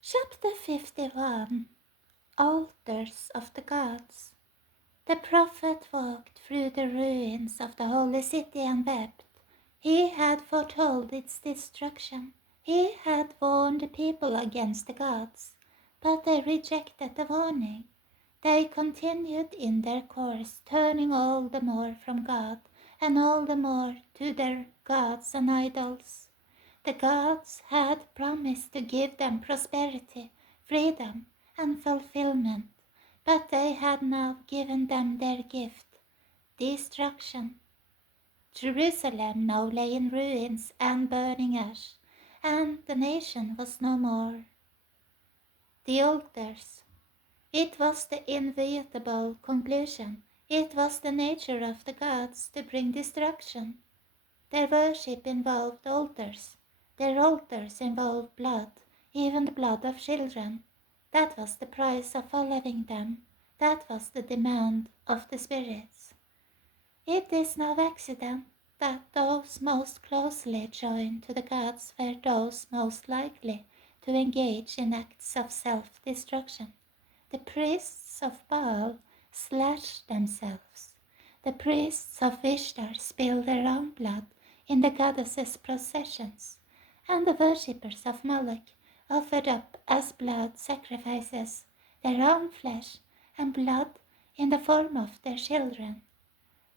Chapter 51. Altars of the Gods. The prophet walked through the ruins of the holy city and wept. He had foretold its destruction. He had warned the people against the gods, but they rejected the warning. They continued in their course, turning all the more from God and all the more to their gods and idols. The gods had promised to give them prosperity, freedom, and fulfillment, but they had now given them their gift, destruction. Jerusalem now lay in ruins and burning ash, and the nation was no more. The altars. It was the inevitable conclusion. It was the nature of the gods to bring destruction. Their worship involved altars. Their altars involved blood, even the blood of children. That was the price of following them. That was the demand of the spirits. It is no accident that those most closely joined to the gods were those most likely to engage in acts of self-destruction. The priests of Baal slashed themselves. The priests of Ishtar spilled their own blood in the goddess's processions, and the worshippers of Moloch offered up as blood sacrifices their own flesh and blood in the form of their children.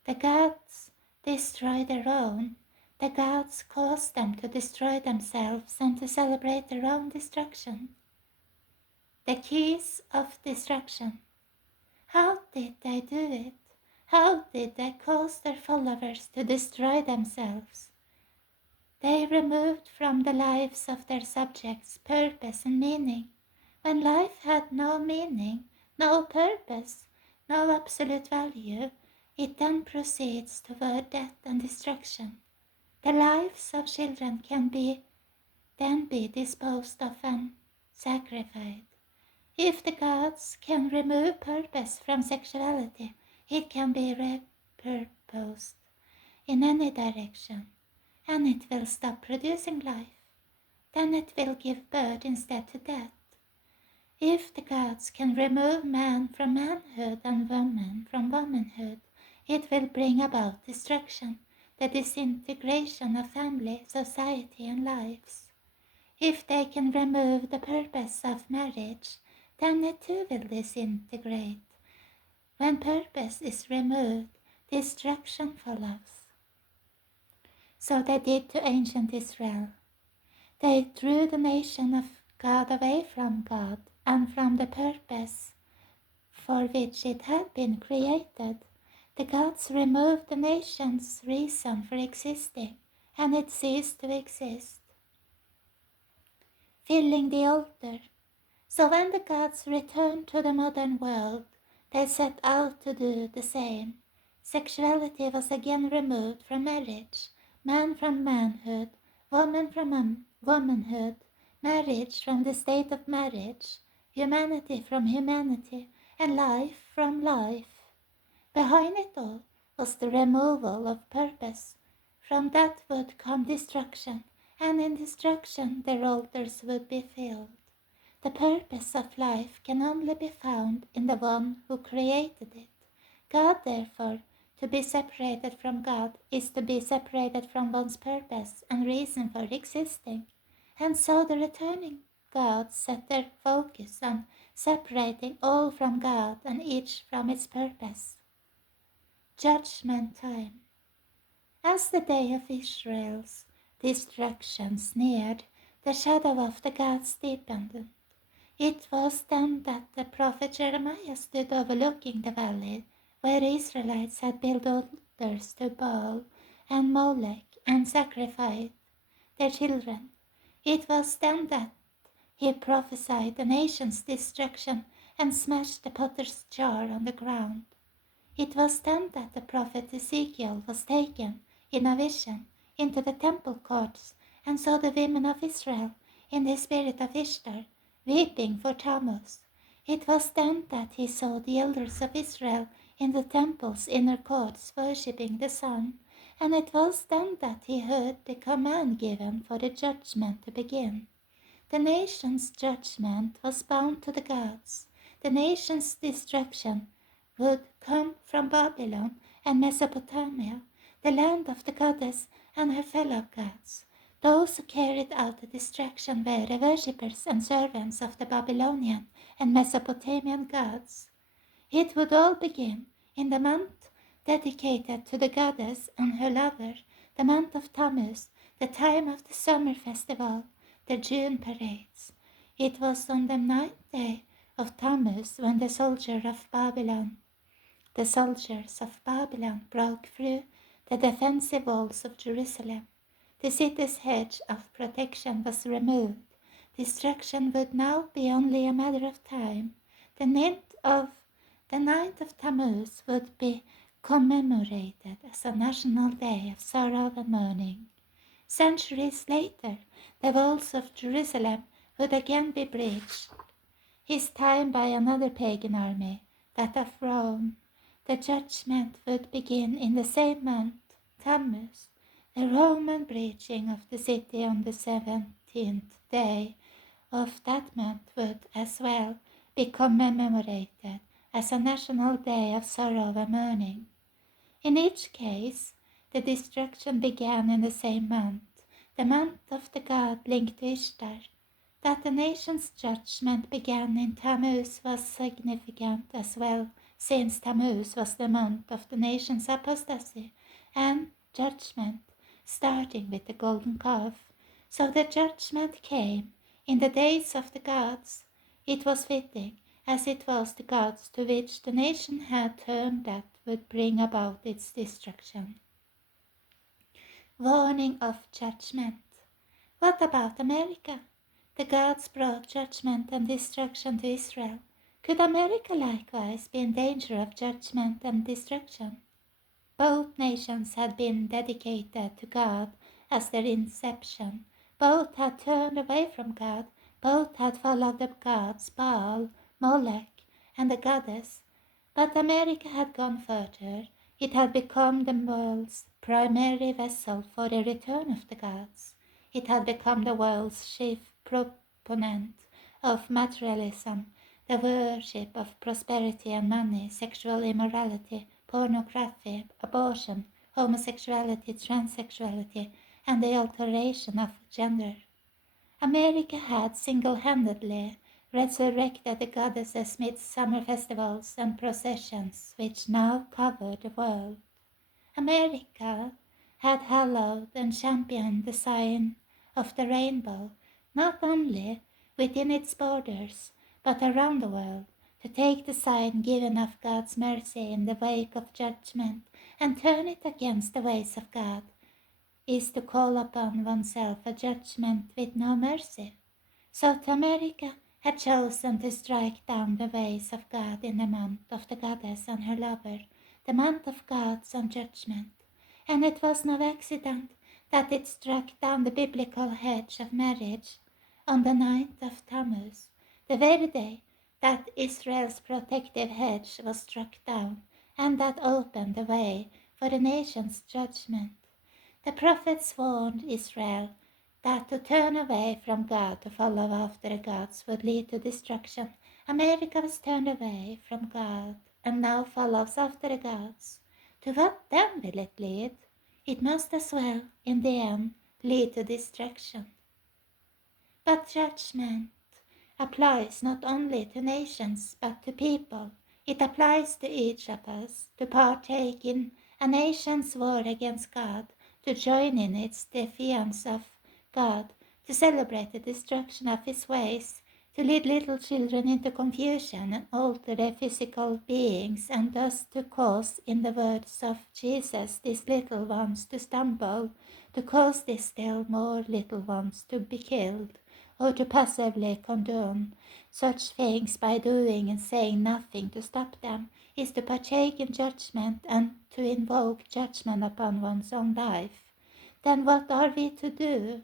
The gods destroy their own. The gods cause them to destroy themselves and to celebrate their own destruction. The keys of destruction. How did they do it? How did they cause their followers to destroy themselves? They removed from the lives of their subjects purpose and meaning. When life had no meaning, no purpose, no absolute value, it then proceeds toward death and destruction. The lives of children can then be disposed of and sacrificed. If the gods can remove purpose from sexuality, it can be repurposed in any direction, and it will stop producing life. Then it will give birth instead to death. If the gods can remove man from manhood and woman from womanhood, it will bring about destruction, the disintegration of family, society, and lives. If they can remove the purpose of marriage, then it too will disintegrate. When purpose is removed, destruction follows. So they did to ancient Israel. They drew the nation of God away from God and from the purpose for which it had been created. The gods removed the nation's reason for existing, and it ceased to exist. Filling the altar. So when the gods returned to the modern world, they set out to do the same. Sexuality was again removed from marriage, man from manhood, woman from womanhood, marriage from the state of marriage, humanity from humanity, and life from life. Behind it all was the removal of purpose. From that would come destruction, and in destruction their altars would be filled. The purpose of life can only be found in the one who created it. God, therefore, to be separated from God is to be separated from one's purpose and reason for existing. And so the returning gods set their focus on separating all from God and each from its purpose. Judgment time. As the day of Israel's destruction neared, the shadow of the gods deepened. It was then that the prophet Jeremiah stood overlooking the valley where Israelites had built altars to Baal and Molech and sacrificed their children. It was then that he prophesied the nation's destruction and smashed the potter's jar on the ground. It was then that the prophet Ezekiel was taken in a vision into the temple courts and saw the women of Israel in the spirit of Ishtar, weeping for Tammuz. It was then that he saw the elders of Israel in the temple's inner courts worshipping the sun, and it was then that he heard the command given for the judgment to begin. The nation's judgment was bound to the gods. The nation's destruction would come from Babylon and Mesopotamia, the land of the goddess and her fellow gods. Those who carried out the destruction were the worshippers and servants of the Babylonian and Mesopotamian gods. It would all begin in the month dedicated to the goddess and her lover, the month of Tammuz, the time of the summer festival, the June parades. It was on the 9th day of Tammuz when the soldiers of Babylon broke through the defensive walls of Jerusalem. The city's hedge of protection was removed. Destruction would now be only a matter of time. The 9th of Tammuz would be commemorated as a national day of sorrow and mourning. Centuries later, the walls of Jerusalem would again be breached, this time by another pagan army, that of Rome. The judgment would begin in the same month, Tammuz. The Roman breaching of the city on the 17th day of that month would as well be commemorated as a national day of sorrow and mourning. In each case, the destruction began in the same month, the month of the god linked to Ishtar. That the nation's judgment began in Tammuz was significant as well, since Tammuz was the month of the nation's apostasy and judgment, starting with the golden calf. So the judgment came in the days of the gods. It was fitting, as it was the gods to which the nation had turned that would bring about its destruction. Warning of judgment. What about America? The gods brought judgment and destruction to Israel. Could America likewise be in danger of judgment and destruction? Both nations had been dedicated to God as their inception. Both had turned away from God. Both had followed the gods Baal, Molech, and the goddess. But America had gone further. It had become the world's primary vessel for the return of the gods. It had become the world's chief proponent of materialism, the worship of prosperity and money, sexual immorality, pornography, abortion, homosexuality, transsexuality, and the alteration of gender. America had single-handedly resurrected the goddess's midsummer festivals and processions, which now covered the world. America had hallowed and championed the sign of the rainbow, not only within its borders, but around the world, to take the sign given of God's mercy in the wake of judgment and turn it against the ways of God, is to call upon oneself a judgment with no mercy. South America had chosen to strike down the ways of God in the month of the goddess and her lover, the month of gods and judgment. And it was no accident that it struck down the biblical hedge of marriage on the 9th of Tammuz, the very day that Israel's protective hedge was struck down, and that opened the way for the nation's judgment. The prophets warned Israel that to turn away from God to follow after the gods would lead to destruction. America was turned away from God and now follows after the gods. To what then will it lead? It must as well, in the end, lead to destruction. But judgment applies not only to nations but to people. It applies to each of us to partake in a nation's war against God, to join in its defiance of God, to celebrate the destruction of His ways, to lead little children into confusion and alter their physical beings, and thus to cause, in the words of Jesus, these little ones to stumble, to cause these still more little ones to be killed, or to passively condone such things by doing and saying nothing to stop them, is to partake in judgment and to invoke judgment upon one's own life. Then what are we to do?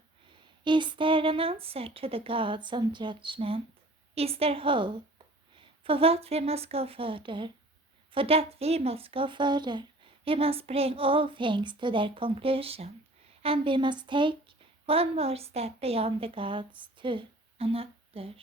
Is there an answer to the gods on judgment? Is there hope? For what we must go further. For that we must go further, we must bring all things to their conclusion, and we must take one more step beyond the gods too. another.